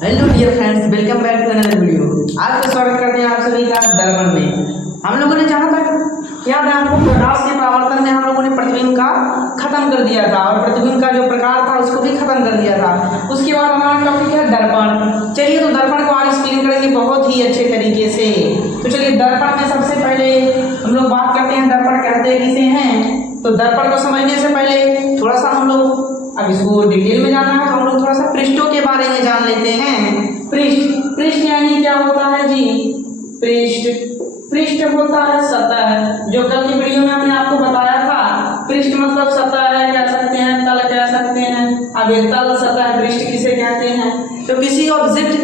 Hello dear friends, welcome back to another video. आज का स्वागत करते हैं आप सभी का दर्पण में। हम लोगों ने जहाँ तक याद है आपको, प्रकाश के परावर्तन में हम लोगों ने प्रतिबिंब का खत्म कर दिया था और प्रतिबिंब का जो प्रकार था उसको भी खत्म कर दिया था। उसके बाद हमारा टॉपिक है दर्पण। चलिए, तो दर्पण को आज एक्सप्लेन करेंगे बहुत ही अच्छे तरीके से। तो चलिए, दर्पण में सबसे पहले हम लोग बात करते हैं दर्पण कहते किसे हैं। तो दर्पण को समझने से पहले थोड़ा सा हम लोग, अब इसको डिटेल में जाना है तो हम लोग थोड़ा सा पृष्ठों के बारे में जान लेते हैं। पृष्ठ यानी क्या होता है जी? पृष्ठ होता है सतह, जो कल की वीडियो में हमने आपको बताया था। पृष्ठ मतलब सतह है, कह सकते हैं, तल कह सकते हैं। अब ये तल, सतह, पृष्ठ किसे कहते हैं? तो किसी ऑब्जेक्ट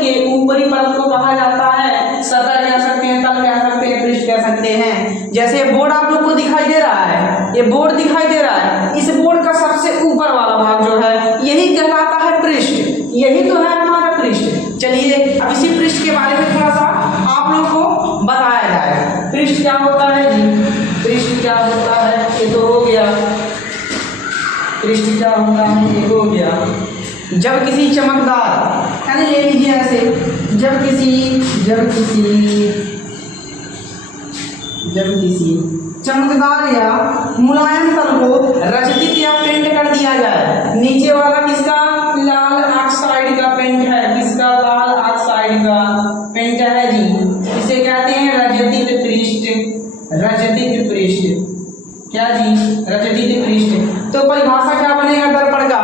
के ऊपरी परत को कहा जाता है सतह कह सकते हैं, तल कह सकते हैं, पृष्ठ कह सकते हैं। जैसे बोर्ड आप लोग को दिखाई दे रहा है, ये बोर्ड दिखाई दे रहा है, इस बोर्ड का सबसे ऊपर वाला भाग जो है यही कहलाता है पृष्ठ। यही तो है हमारा पृष्ठ। चलिए, अब इसी पृष्ठ के बारे में थोड़ा सा आप लोग को बताया जाए। पृष्ठ क्या होता है जी? पृष्ठ क्या होता है ये तो हो गया। पृष्ठ क्या होता है ये हो गया। जब किसी चमकदार, यानी ले लीजिए ऐसे, जब किसी चमकदार या मुलायम तल को रचित या पेंट कर दिया जाए। नीचे वाला किसका? लाल ऑक्साइड का पेंट है। किसका? लाल ऑक्साइड का पेंट है जी। इसे कहते हैं रजतित पृष्ठ। रजतित पृष्ठ क्या जी? रजतित पृष्ठ। तो परिभाषा क्या बनेगा दर्पण का?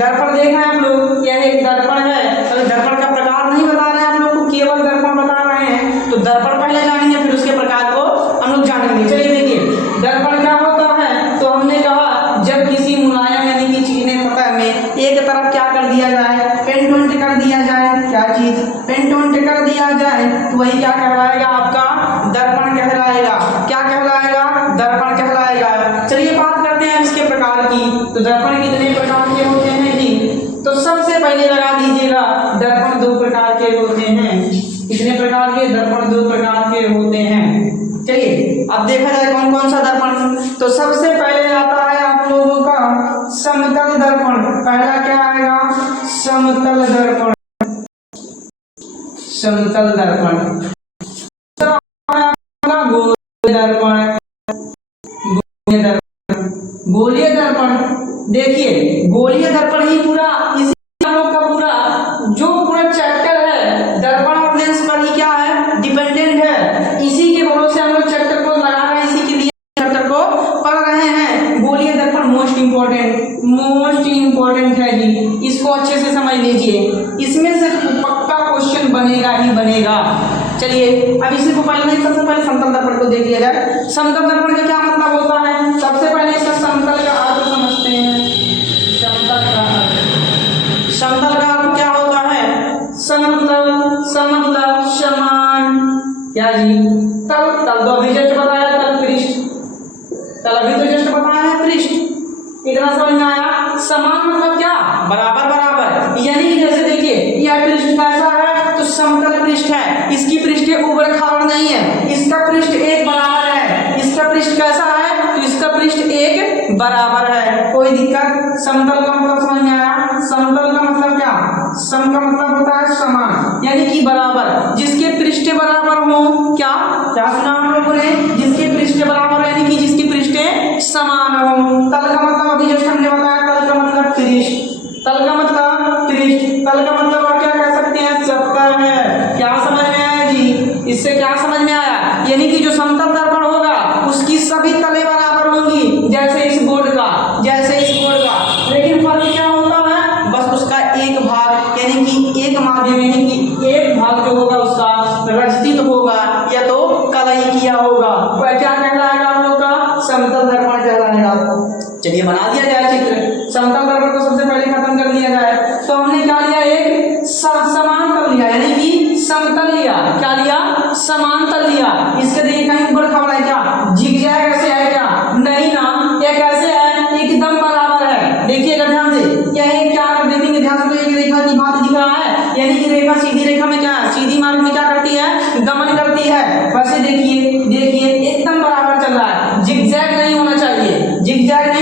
दर्पण देख रहे हैं आप लोग, यह एक दर्पण है। तो दर्पण का प्रकार नहीं बता रहे हैं आप लोग को, केवल दर्पण बता रहे हैं। तो दर्पण पहले जानेंगे, फिर उसके प्रकार को हम लोग जानेंगे। चलिए देखिए, दर्पण क्या होता है? तो हमने कहा जब किसी मुलायम यानी कि चिकने सतह में एक तरफ क्या कर दिया जाए? पेंट वेंट कर दिया जाए। क्या चीज? पेंट वेंट कर दिया जाए, तो वही क्या कहलाएगा? आपका दर्पण कहलाएगा। क्या कहलाएगा? दर्पण कहलाएगा। चलिए बात करते हैं इसके प्रकार की। तो दर्पण कितने प्रकार के होते हैं जी? तो सबसे पहले लगा दीजिएगा, दर्पण दो प्रकार के होते हैं। कितने प्रकार के? दर्पण दो प्रकार के होते हैं। चलिए अब देखा जाए कौन कौन सा दर्पण। तो सबसे पहले आता है आप लोगों का समतल दर्पण। पहला क्या आएगा? समतल दर्पण। समतल दर्पण। गोलीय दर्पण। गोलीय दर्पण, देखिए गोलीय दर्पण ही पूरा इसी हम लोग का पूरा जो पूरा चैप्टर है दर्पण और लेंस पर ही क्या है? डिपेंडेंट है। इसी के भरोसे हम लोग चैप्टर को लगा रहे हैं, इसी के लिए चैप्टर को पढ़ रहे हैं। गोलीय दर्पण मोस्ट इंपॉर्टेंट है जी। इसको अच्छे से समझ लीजिए, इसमें से पक्का क्वेश्चन बनेगा ही बनेगा। चलिए अब इसी को पहले नहीं, सबसे पहले समतल दर्पण को देख लिया जाए। समतल दर्पण का क्या मतलब होता है? सबसे पहले इसका समतल का अर्थ समझते हैं। समतल का अर्थ क्या होता है? समतल, समान। क्या जी? तल तो अभी जस्ट बताया, तल पृष्ठ। तल अभी तो जस्ट बताया है, पृष्ठ। इतना समझ में आया? समान मतलब क्या? बराबर। यानी जैसे देखिए, यह पृष्ठ कैसा है? तो समतल पृष्ठ है। इसकी पृष्ठ के ऊपर खाड़ नहीं है, इसका पृष्ठ एक बराबर है। इसका पृष्ठ कैसा है? तो इसका पृष्ठ एक बराबर है। कोई दिक्कत? समतल का मतलब समझ में आया? समतल का मतलब क्या? सम का मतलब होता है समान, यानी कि बराबर। जिसके पृष्ठ बराबर हो, क्या सुना हम लोगों ने? जिसके पृष्ठ बराबर यानी कि जिसकी पृष्ठें समान हो। तल का मतलब अभी जस्ट हमने बताया, तल का मतलब पृष्ठ। तल का मतलब पृष्ठ। तल का मतलब और क्या कह सकते हैं? सतह है। क्या समझ में आया जी? इससे क्या समझ में आया? यानी कि जो समतल दर्पण होगा उसकी सभी तलें बराबर होंगी, जैसे इस बोर्ड का। लेकिन फर्क क्या होता है? बस उसका एक भाग यानी कि एक माध्यम यानी कि एक भाग जो होगा उसका रचित होगा या तो कलई किया होगा। वह क्या कहलाएगा हम लोग का? समतल दर्पण कहलाएगा। चलिए बना दिया जाए चित्र। समतल दर्पण को सबसे पहले खत्म कर दिया जाए। तो हमने क्या लिया? एक समांतर लिया, यानी कि समतल लिया। क्या लिया? समांतर लिया। इसके देखिए कहीं ऊपर खबर है क्या? जिगजैग ऐसे है क्या? नहीं ना, ये कैसे है? एकदम बराबर है। देखिएगा ध्यान से, यह क्या देखेंगे ध्यान से, एक रेखा की बात दिख रहा है, यानी कि रेखा सीधी रेखा में क्या है? सीधी मार्ग में क्या करती है? गमन करती है। वैसे देखिए एकदम बराबर चल रहा है। जिगजैग नहीं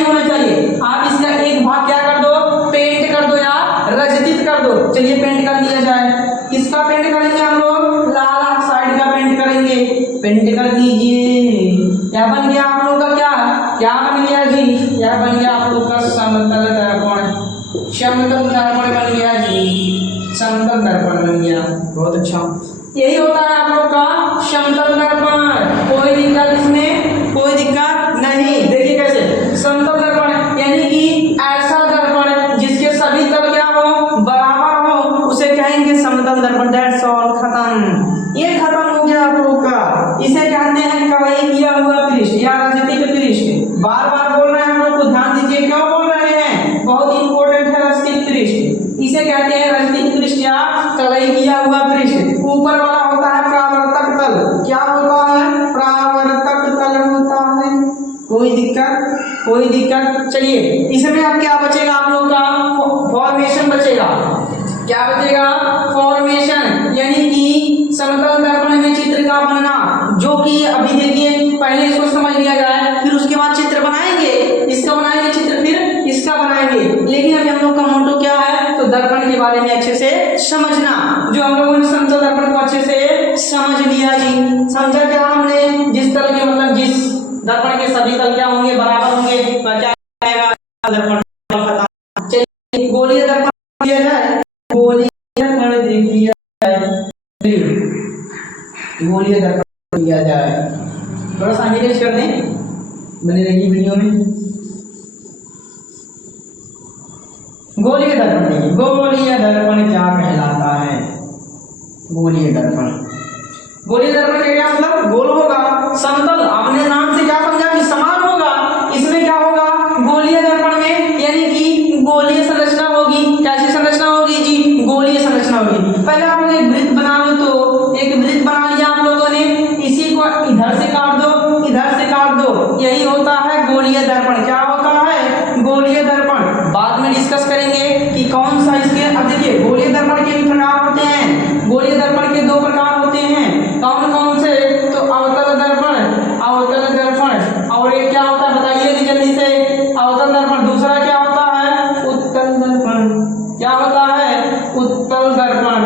होना चाहिए। आप इसका एक भाग क्या कर दो? पेंट कर दो या रचित कर दो। चलिए पेंट कर दिया जाए। किसका पेंट करेंगे हम लोग? लाल साइड का पेंट करेंगे। पेंट कर दीजिए। क्या बन गया आप लोग का? क्या क्या बन गया जी? यह बन गया आप लोग का समतल दर्पण। समतल दर्पण बन गया जी, समतल दर्पण बन गया। बहुत अच्छा, यही होता है आप लोग का समतल दर्पण। कोई दिक्कत इसमें? कोई दिक्कत नहीं। देखिए कैसे समतल दर्पण, यानी कि ऐसा दर्पण जिसके सभी तल क्या हो? बराबर हो, उसे कहेंगे समतल दर्पण। दैट्स ऑल, खत्म। ये खत्म हो गया आप लोग का। इसे कहते हैं कढ़ाई किया हुआ पृष्ठ या राजनीतिक पृष्ठ। बार बार बोल रहे हैं हम लोग को, ध्यान दीजिए क्यों बोल रहे हैं, बहुत इंपॉर्टेंट है राजनीतिक पृष्ठ। इसे कहते हैं राजनीतिक पृष्ठ या कढ़ाई किया हुआ पृष्ठ। ऊपर वाला होता है परावर्तक तल। क्या होता है? परावर्तक तल होता है। कोई दिक्कत? कोई दिक्कत? चलिए इसमें अब क्या बचेगा आप लोग का? फॉर्मेशन बचेगा। क्या बचेगा? फॉर्मेशन, यानी कि समतल दर्पण में चित्र का बनना, जो कि अभी देखिए पहले इसको समझ लिया जाए, फिर उसके बाद चित्र बनाएंगे। इसका बनाएंगे चित्र, फिर इसका बनाएंगे। लेकिन अभी हम लोग का मोटो क्या है? तो दर्पण के बारे में अच्छे से समझना। जो हम लोगों ने समतल दर्पण को अच्छे से समझ लिया जी। समझा क्या हमने? जिस तल के मतलब जिस दर्पण के सभी तल क्या होंगे? बराबर होंगे, तो क्या आएगा? दर्पण खत्म। चलिए गोलीय दर्पण दिया जाए। गोलीय दर्पण दिया जाए। गोलीय दर्पण दिया जाए। थोड़ा सा आगे कर दें, बने रहिए वीडियो में। गोलीय दर्पण देखिए, गोलीय दर्पण क्या कहलाता है? गोलीय दर्पण, गोलीय दर्पण क्या मतलब? गोल होगा, समतल। आपने नाम से क्या समझा कि समान होगा। इसमें क्या होगा? गोलीय दर्पण में यानी कि गोलीय संरचना होगी। कैसी संरचना होगी जी? गोलीय संरचना होगी। पहले आप लोग एक वृत्त बना लो, तो एक वृत्त बना लिया आप लोगों ने, इसी को इधर से काट दो, इधर से काट दो, यही होता है गोलीय दर्पण। क्या होता है? गोलीय दर्पण। बाद में डिस्कस करेंगे कि कौन सा इसके। अब देखिए गोलीय दर्पण के भी प्रकार होते हैं। गोलीय दर्पण के दो प्रकार होते हैं। कौन कौन से? तो अवतल दर्पण, अवतल दर्पण, और एक क्या होता है बताइए जल्दी से? अवतल दर्पण। दूसरा क्या होता है? उत्तल दर्पण। क्या होता है? उत्तल दर्पण।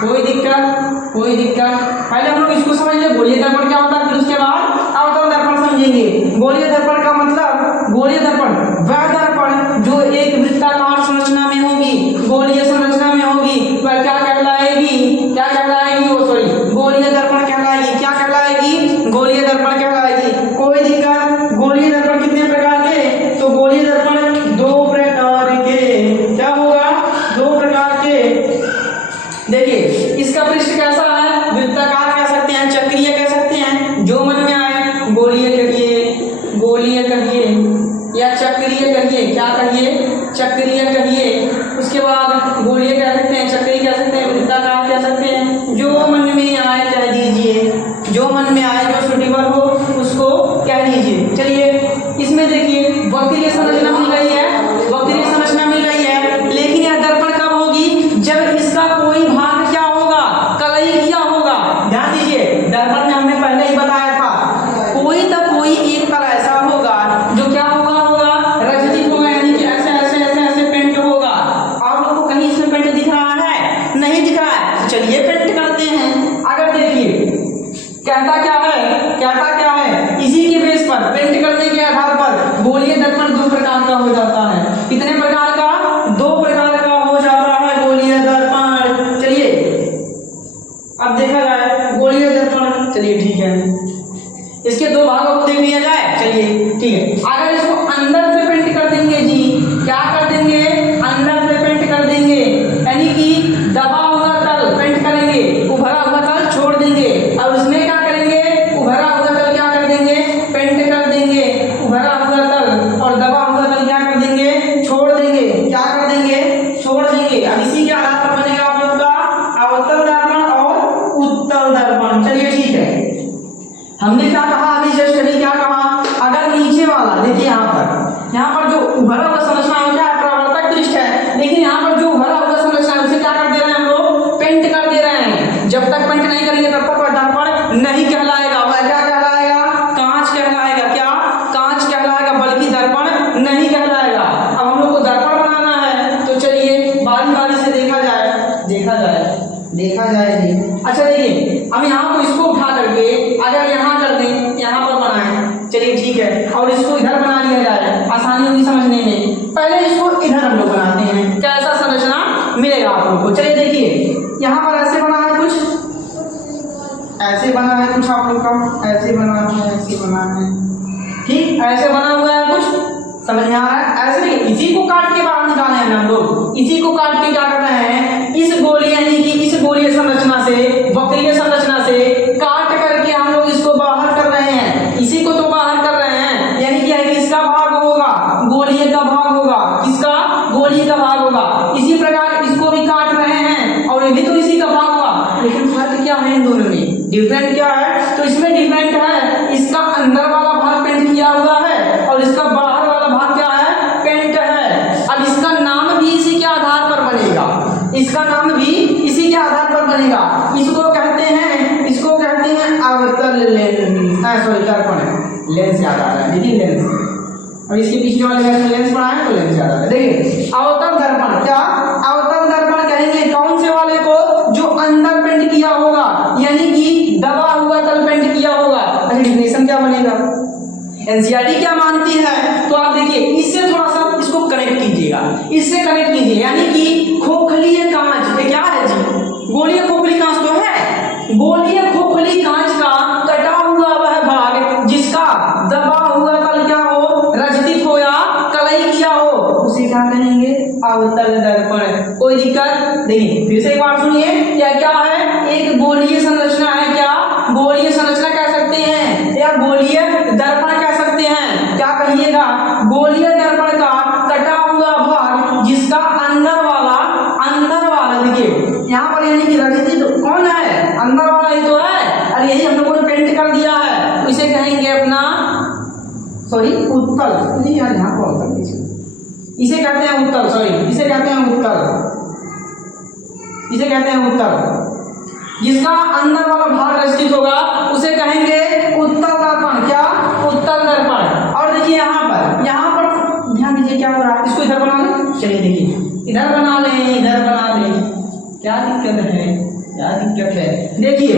कोई दिक्कत? कोई दिक्कत? पहले हम लोग इसको समझ ले, गोलीय दर्पण क्या होता है, फिर उसके बाद अवतल दर्पण समझेंगे। गोलीय दर्पण का मतलब, गोलीय दर्पण वह दर्पण जो एक वृत्ताकार संरचना में होगी, गोलीय संरचना में होगी, वह क्या कहलाएगी? क्या कहलाएगी? वो सॉरी, गोलीय दर्पण कहलाएगी। क्या कहलाएगी? गोलीय दर्पण कहलाएगी। कोई दिक्कत? गोलीय दर्पण कितने प्रकार के? तो गोलीय दर्पण दो प्रकार के। क्या होगा? दो प्रकार के। देखिए इसका पृष्ठ कैसा है? वृत्ताकार कह सकते हैं, चक्रीय कह सकते हैं, जो मन में आए। गोलीय कहिए, गोलीय कहिए या चक्रीय कहिए। क्या कहिए? चक्रीय कहिए। उसके बाद गोलीय कह सकते हैं, चक्रीय कह सकते हैं, वृत्ताकार कह सकते हैं, जो मन में आए कह दीजिए। जो मन में आए, जो सुटेबल हो उसको कह दीजिए। चलिए इसमें देखिए वक्रीय संरचना मिल रही है, वक्रीय संरचना मिल रही है। लेकिन यह दर्पण कब होगी? जब इसका कोई भाग क्या होगा? कलई किया होगा। ध्यान दीजिए, दर्पण में हमने पहले ही बताया था, कोई तो कोई एक तल ऐसा होगा जो क्या होगा? रजनीक होगा, यानी कि ऐसे ऐसे ऐसे ऐसे पेंट होगा। आप लोग को कहीं इसमें पेंट दिख रहा है? नहीं दिख रहा है। चलिए पेंट करते हैं। अगर देखिए कहता क्या है? कहता क्या है? इसी के बेस पर, पेंट करने के आधार पर गोलीय दर्पण दो प्रकार का हो जाता है। कितने प्रकार का? दो प्रकार का हो जाता है गोलीय दर्पण। चलिए अब देखा जाए गोलीय दर्पण। चलिए ठीक है, इसके दो भागों को देख लिया जाए। चलिए ठीक है। अगर इसको अंदर से पेंट कर देंगे जी, क्या कर देंगे? अंदर से पेंट कर देंगे, यानी कि दबा हुआ तल पेंट करेंगे, उभरा हुआ तल छोड़ देंगे। और उसमें क्या करेंगे? उभरा हुआ तल क्या कर देंगे? पेंट कर देंगे। उभरा हुआ तल और दबा हुआ तल क्या कर देंगे? छोड़ देंगे। क्या कर देंगे? छोड़ देंगे। अब इसी के आधार पर बनेगा आप लोग का अवतल दर्पण और उत्तल दर्पण। चलिए ठीक है, हमने क्या कहा अभी जस्ट अभी? क्या देखा जाए जी। अच्छा देखिए, अब यहाँ को इसको उठा करके अगर यहाँ कर दें, यहाँ पर बनाएं, चलिए ठीक है, और इसको इधर बना लिया जाए, आसानी होगी समझने में। पहले इसको इधर हम लोग बनाते हैं, कैसा संरचना मिलेगा आप लोग को। चलिए देखिए, यहाँ पर ऐसे बना है कुछ, ऐसे बना है कुछ आप लोग का, ऐसे बना है, ऐसे बना है, ठीक, ऐसे बना हुआ है कुछ, समझ में आ रहा है। ऐसे नहीं, इसी को काट के बाहर निकाले हैं हम लोग, इसी को काट के क्या कर रहे हैं, इस गोली यानी कि इस गोलीय संरचना से, वक्रीय संरचना से काट करके हम लोग इसको बाहर कर रहे हैं, इसी को तो बाहर कर रहे हैं, यानी कि किसका भाग होगा, गोलीय का भाग होगा, किसका, गोलीय का भाग होगा। इसी प्रकार इसको भी काट रहे हैं और ये भी तो इसी का भाग होगा, लेकिन फर्क क्या है इन दोनों में, डिफरेंट क्या है, तो इसमें डिफरेंट है, इसका अंदर वाला भाग पेंट किया हुआ है और इसका बाहर वाला भाग क्या है, पेंट है। अब इसका नाम भी इसी के आधार पर बनेगा, इसका नाम भी इसी के आधार पर बनेगा। इसको कहते हैं अवतल लेंस, सॉरी दर्पण, लेंस याद आ रहा है, देखिए लेंस, अब इसके पीछे वाले लेंस पढ़ा है तो लेंस याद आ रहा है। देखिए अवतल दर्पण, क्या अवतल दर्पण कहेंगे कौन से वाले को, जो अंदर पेंट किया होगा, यानी कि दबा हुआ तल पेंट किया होगा। अच्छा डिफिनेशन क्या बनेगा, एनसीईआरटी क्या मानती है, तो आप देखिए इससे थोड़ा सा इसको कनेक्ट कीजिएगा, इससे कनेक्ट कीजिए, यानी कि खोखली कांच, ये क्या है जी, गोलीय खोखली कांच तो है, गोलीय खोखली कांच का कटा हुआ वह भाग जिसका दबा हुआ तल क्या हो, रजदित हो या कलई किया हो, उसे क्या कहेंगे, अवतल दर्पण। कोई दिक्कत नहीं, फिर से एक बार सुनिए, क्या क्या है, एक गोलीय संरचना है, क्या गोलीय संरचना कह सकते हैं या गोलीय दर्पण कह सकते हैं, क्या कहिएगा, गोलीय दर्पण का कटा हुआ भाग जिसका अंदर वाला देखिए यहाँ पर, यानी कि रजदित कौन है, अंदर वाला ही तो है, और यही हम लोगों ने पेंट कर दिया है, तो इसे कहेंगे अपना, सॉरी उत्तल, नहीं यार यहाँ पर उत्तल, इसे कहते हैं उत्तल, सॉरी इसे कहते हैं उत्तल, इसे कहते हैं उत्तल, जिसका अंदर वाला भाग रजदित होगा उसे कहेंगे उत्तल दर्पण, क्या उत्तल दर्पण। और देखिए यहाँ पर ध्यान दीजिए क्या हो रहा है, इसको इधर बना लें, चलिए देखिए इधर बना लें, इधर बना लें, क्या दिक्कत है, क्या दिक्कत है, देखिए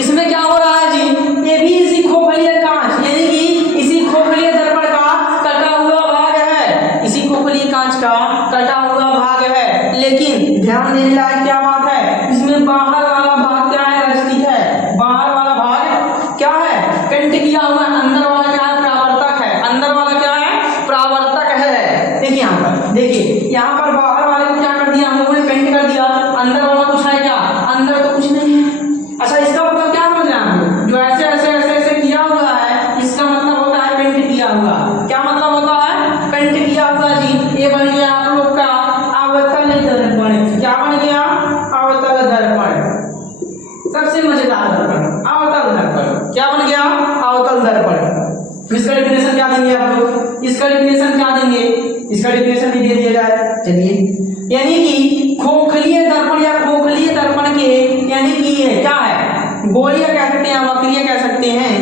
इसमें क्या हो रहा है जी, ये भी इसी खोखलीय कांच, यानी कि इसी खोखलीय दर्पण का कटा हुआ भाग है, इसी खोखलीय कांच का कटा हुआ भाग है, लेकिन ध्यान देने लायक क्या बात है, इसमें बाहर वाला भाग क्या है, रजदित है, बाहर वाला भाग क्या है, पेंट किया हुआ, अंदर वाला क्या है, परावर्तक है, अंदर वाला क्या है, परावर्तक है। देखिए यहाँ पर, देखिए यहाँ पर बाहर वाले को क्या कर दिया हम लोगों ने, पेंट कर दिया, अंदर वाला कुछ है क्या, अंदर तो कुछ नहीं है। अच्छा इसका मतलब क्या समझ रहे हैं हम लोग, जो ऐसे ऐसे ऐसे ऐसे किया हुआ है, इसका मतलब होता है पेंट किया हुआ, क्या मतलब होता है, पेंट किया हुआ जी। ये बन गया आप लोग का अवतल दर्पण, क्या बन गया, अवतल दर्पण, सबसे मजेदार दर्पण, अवतल दर्पण, क्या बन गया, अवतल दर्पण। इसका डेफिनेशन क्या देंगे आप लोग, इसका डेफिनेशन क्या देंगे, इसका डेफिनेशन भी दे दिया जाए, चलिए, यानी कि खोखलीय दर्पण या खोखलीय दर्पण के, यानी कि ये क्या है, गोलीय कह सकते हैं, वक्रीय कह सकते हैं,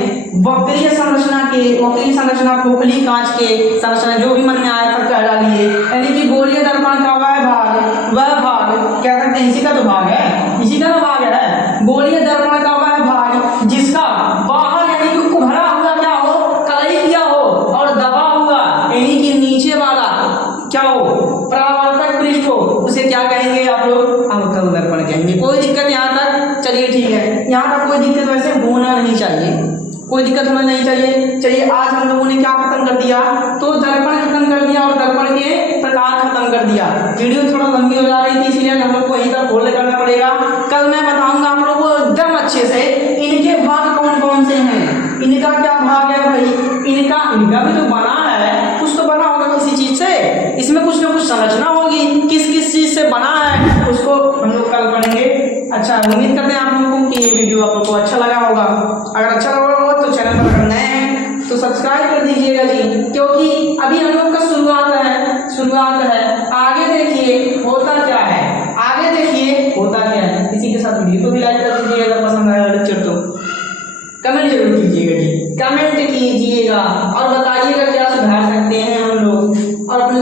वक्रीय संरचना के, वक्रीय संरचना खोखली कांच के संरचना, जो भी मन में आया था कह डालिए, यानी कि गोलीय दर्पण का वह भाग कह सकते हैं, इसी का तो भाग है, इसी का तो भाग है, गोलीय दर्पण का वह भाग जिसका बाहर यानी कि उभरा हुआ क्या हो, कलई किया हो, और दबा हुआ यानी कि नीचे वाला क्या हो, परावर्तक पृष्ठ हो, उसे क्या कहेंगे आप लोग, अवतल दर्पण कहेंगे। कोई दिक्कत यहाँ तक, चलिए ठीक है, यहाँ तक कोई दिक्कत वैसे होना नहीं चाहिए, कोई दिक्कत होना नहीं चाहिए। चलिए आज हम लोगों ने क्या खत्म कर दिया, तो दर्पण खत्म कर दिया और दर्पण के प्रकार खत्म कर दिया। वीडियो थोड़ा लंबी हो जा रही थी, इसलिए हम लोग को यहीं तक होल्ड करना पड़ेगा। कल मैं बताऊंगा आप लोगों को एकदम अच्छे से इनके भाग कौन कौन से हैं, इनका क्या भाग है भाई, इनका भी तो बना है, कुछ तो बना होगा किसी चीज से, इसमें कुछ ना कुछ संरचना होगी, किस किस चीज से बना है उसको हम लोग कल पढ़ेंगे। अच्छा उम्मीद करते हैं आप लोगों को कि ये वीडियो आप लोगों को अच्छा लगा होगा। अगर अच्छा लगा होगा तो चैनल पर नए हैं तो सब्सक्राइब कर दीजिएगा जी, क्योंकि अभी हम लोग का शुरुआत है, आगे देखिए होता क्या है, आगे देखिए होता क्या है। इसी के साथ वीडियो को भी लाइक